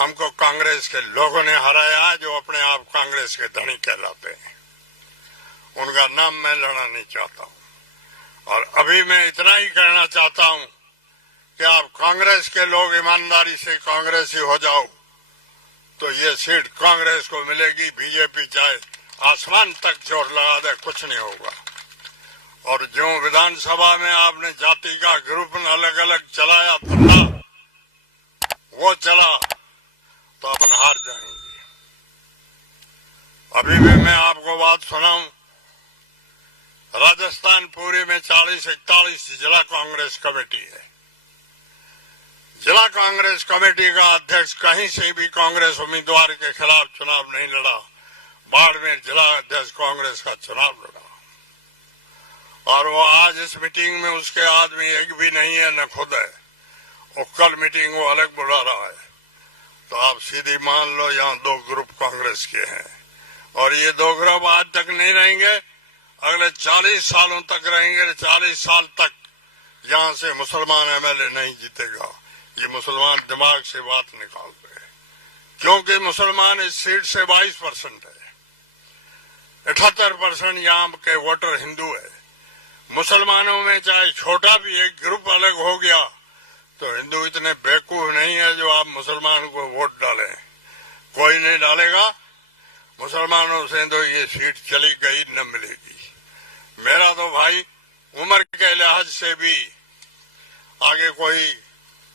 हमको कांग्रेस के लोगों ने हराया, जो अपने आप कांग्रेस के धनी कहलाते हैं। उनका नाम मैं लेना नहीं चाहता हूं। और अभी मैं इतना ही कहना चाहता हूं कि आप कांग्रेस के लोग ईमानदारी से कांग्रेसी हो जाओ तो ये सीट कांग्रेस को मिलेगी। बीजेपी चाहे आसमान तक जोर लगा दे, कुछ नहीं होगा। और जो विधानसभा में आपने जाति का ग्रुप अलग अलग चलाया धंधा, वो चला तो अपन हार जाएंगे। अभी भी मैं आपको बात सुनाऊं, राजस्थान पूरे में 40-41 जिला कांग्रेस कमेटी है। जिला कांग्रेस कमेटी का अध्यक्ष कहीं से भी कांग्रेस उम्मीदवार के खिलाफ चुनाव नहीं लड़ा। बाड़मेर जिला अध्यक्ष कांग्रेस का चुनाव लड़ा और वो आज इस मीटिंग में उसके आदमी एक भी नहीं है, न खुद है। वो कल मीटिंग वो अलग बुला रहा है। तो आप सीधी मान लो यहाँ 2 ग्रुप कांग्रेस के हैं और ये 2 ग्रुप आज तक नहीं रहेंगे, अगले 40 सालों तक रहेंगे। 40 साल तक यहाँ से मुसलमान एमएलए नहीं जीतेगा। ये मुसलमान दिमाग से बात निकाल रहे हैं, क्योंकि मुसलमान इस सीट से 22% है। 78% यहाँ के वोटर हिंदू है। मुसलमानों में चाहे छोटा भी एक ग्रुप अलग हो गया तो हिंदू इतने बेवकूफ नहीं है जो आप मुसलमान को वोट डालें। कोई नहीं डालेगा। मुसलमानों से तो ये सीट चली गई, न मिलेगी। मेरा तो भाई उम्र के लिहाज से भी आगे कोई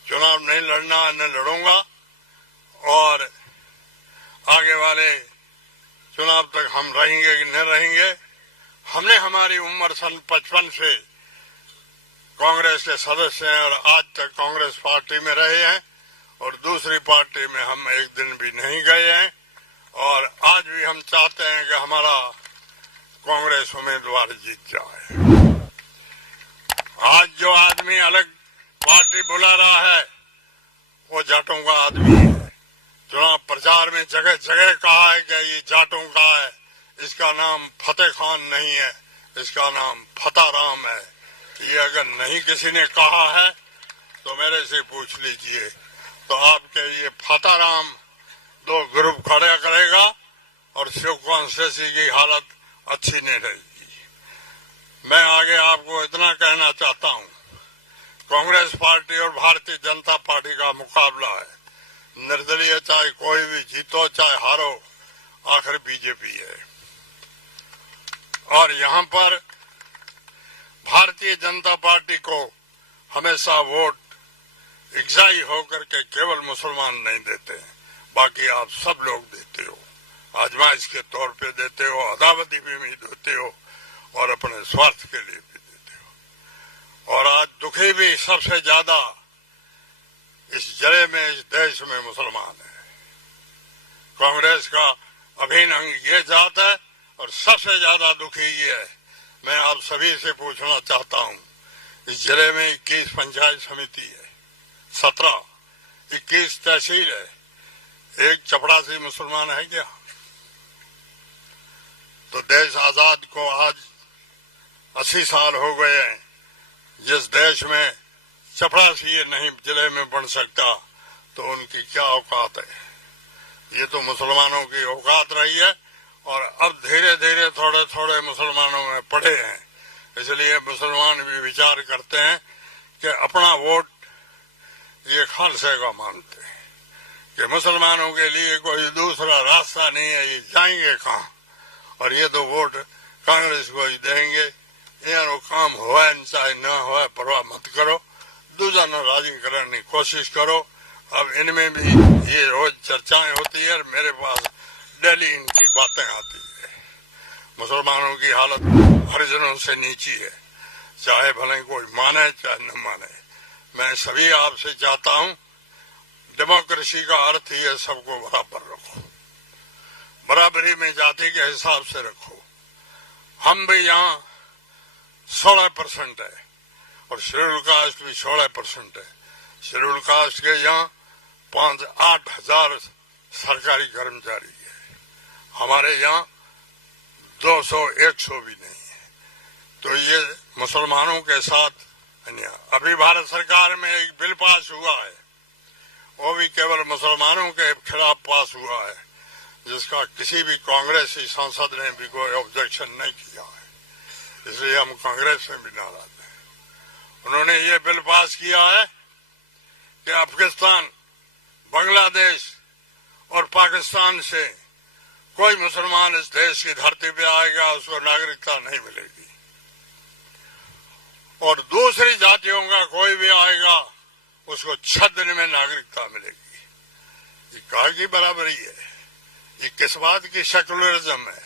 चुनाव नहीं लड़ना, न लड़ूंगा। और आगे वाले चुनाव तक हम रहेंगे कि न रहेंगे। हमने हमारी उम्र सन 55 से कांग्रेस के सदस्य हैं और आज तक कांग्रेस पार्टी में रहे हैं और दूसरी पार्टी में हम एक दिन भी नहीं गए हैं। और आज भी हम चाहते हैं कि हमारा कांग्रेस उम्मीदवार जीत जाए। आज जो आदमी अलग पार्टी बुला रहा है वो जाटों का आदमी है। चुनाव प्रचार में जगह जगह कहा है कि ये जाटों का है। इसका नाम फतेह खान नहीं है, इसका नाम फतेह राम है। ये अगर नहीं किसी ने कहा है तो मेरे से पूछ लीजिए। तो आपके ये फतेह राम 2 ग्रुप खड़ा करेगा और शिव कॉन्स्टिट्यूंसी की हालत अच्छी नहीं रहेगी। मैं आगे आपको इतना कहना चाहता हूं, कांग्रेस पार्टी और भारतीय जनता पार्टी का मुकाबला है। निर्दलीय चाहे कोई भी जीतो चाहे हारो, आखिर बीजेपी है। और यहाँ पर भारतीय जनता पार्टी को हमेशा वोट इकसाई होकर के केवल मुसलमान नहीं देते हैं, बाकी आप सब लोग देते हो। आजमाइश के तौर पे देते हो, अदावती भी देते हो और अपने स्वार्थ के लिए भी देते हो। और आज दुखी भी सबसे ज्यादा इस जिले में, इस देश में मुसलमान है। कांग्रेस का अभिन्न अंग ये जात है और सबसे ज्यादा दुखी ये है। मैं आप सभी से पूछना चाहता हूं, इस जिले में 21 पंचायत समिति है, 21 तहसील है, एक चपड़ासी मुसलमान है क्या? तो देश आजाद को आज 80 साल हो गए हैं। जिस देश में चपड़ासी नहीं जिले में बन सकता तो उनकी क्या औकात है? ये तो मुसलमानों की औकात रही है और अब धीरे धीरे थोड़े थोड़े मुसलमानों में पड़े हैं। इसलिए मुसलमान भी विचार करते हैं कि अपना वोट ये खालसे का मानते हैं कि मुसलमानों के लिए कोई दूसरा रास्ता नहीं है, ये जाएंगे कहाँ? और ये तो वोट कांग्रेस को ही देंगे। यार काम हुआ चाहे न हुआ परवाह मत करो, दूसरा न राजी करने की कोशिश करो। अब इनमें भी ये रोज चर्चाएं होती है और मेरे पास डेली इनकी बातें आती है। मुसलमानों की हालत हरिजनों से नीची है, चाहे भले कोई माने चाहे न माने। मैं सभी आपसे चाहता हूं, डेमोक्रेसी का अर्थ ही है सबको बराबर रखो, बराबरी में जाति के हिसाब से रखो। हम भी यहाँ 16% है और शेड्यूल कास्ट भी 16% है। शेड्यूल कास्ट के यहाँ 5-8 हजार सरकारी कर्मचारी है, हमारे यहाँ 200-100 भी नहीं है। तो ये मुसलमानों के साथ अभी भारत सरकार में एक बिल पास हुआ है वो भी केवल मुसलमानों के खिलाफ पास हुआ है, जिसका किसी भी कांग्रेसी सांसद ने भी कोई ऑब्जेक्शन नहीं किया है। इसलिए हम कांग्रेस से भी नाराज हैं। उन्होंने ये बिल पास किया है कि अफगानिस्तान, बांग्लादेश और पाकिस्तान से कोई मुसलमान इस देश की धरती पे आएगा उसको नागरिकता नहीं मिलेगी, और दूसरी जातियों का कोई भी आएगा उसको 6 दिन में नागरिकता मिलेगी। ये कहाँ की बराबरी है? ये किस बात की सेकुलरिज्म है?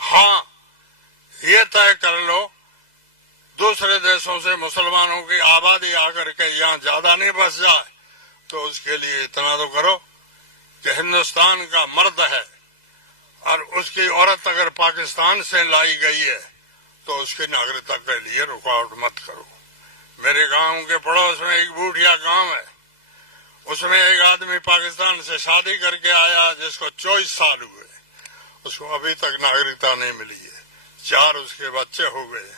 हाँ, ये तय कर लो दूसरे देशों से मुसलमानों की आबादी आकर के यहाँ ज्यादा नहीं बस जाए, तो उसके लिए इतना तो करो कि हिंदुस्तान का मर्द है और उसकी औरत अगर पाकिस्तान से लाई गई है तो उसकी नागरिकता के लिए रुकावट मत करो। मेरे गांव के पड़ोस में एक बूढ़िया गांव है, उसमें एक आदमी पाकिस्तान से शादी करके आया जिसको 24 साल हुए, उसको अभी तक नागरिकता नहीं मिली है। 4 उसके बच्चे हो गए,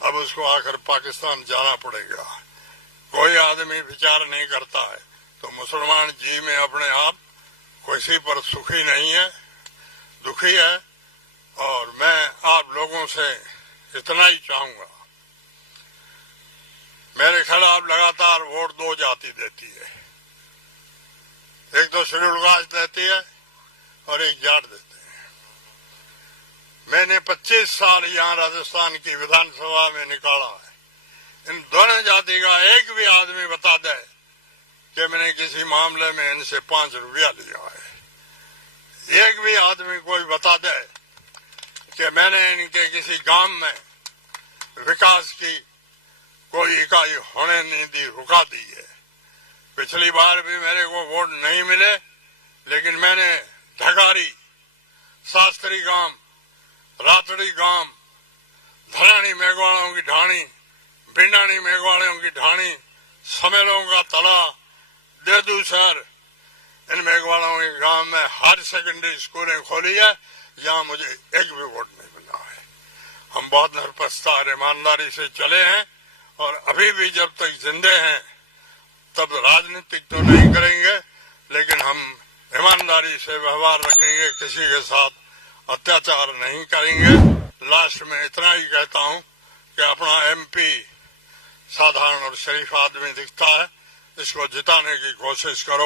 अब उसको आकर पाकिस्तान जाना पड़ेगा। कोई आदमी विचार नहीं करता है। तो मुसलमान जी में अपने आप किसी पर सुखी नहीं है, दुखी है। और मैं आप लोगों से इतना ही चाहूंगा, मेरे खिलाफ लगातार वोट 2 जाति देती है, एक तो शेड्यूल कास्ट देती है और एक जाट देते हैं। मैंने 25 साल यहाँ राजस्थान की विधानसभा में निकाला है, इन दोनों जाति का एक भी आदमी बता दे कि मैंने किसी मामले में इनसे 5 रुपया लिया है। एक भी आदमी कोई बता दे कि मैंने इनके किसी गांव में विकास की कोई इकाई होने नहीं दी, रुका दी है। पिछली बार भी मेरे को वोट नहीं मिले, लेकिन मैंने ढगारी, शास्त्री गांव, रातड़ी गांव, धरानी मेघवालों की ढाणी, भिंडानी मेघवालों की ढाणी, समेलों का तला, देदू शहर, इन मेघवालों के गांव में हर सेकेंडरी स्कूलें खोली है, यहाँ मुझे एक भी वोट नहीं मिला है। हम बहुत निरपक्षता और ईमानदारी से चले हैं, और अभी भी जब तक जिंदे हैं तब राजनीतिक तो नहीं करेंगे, लेकिन हम ईमानदारी से व्यवहार रखेंगे, किसी के साथ अत्याचार नहीं करेंगे। लास्ट में इतना ही कहता हूं कि अपना MP साधारण और शरीफ आदमी दिखता है, इसको जिताने की कोशिश करो।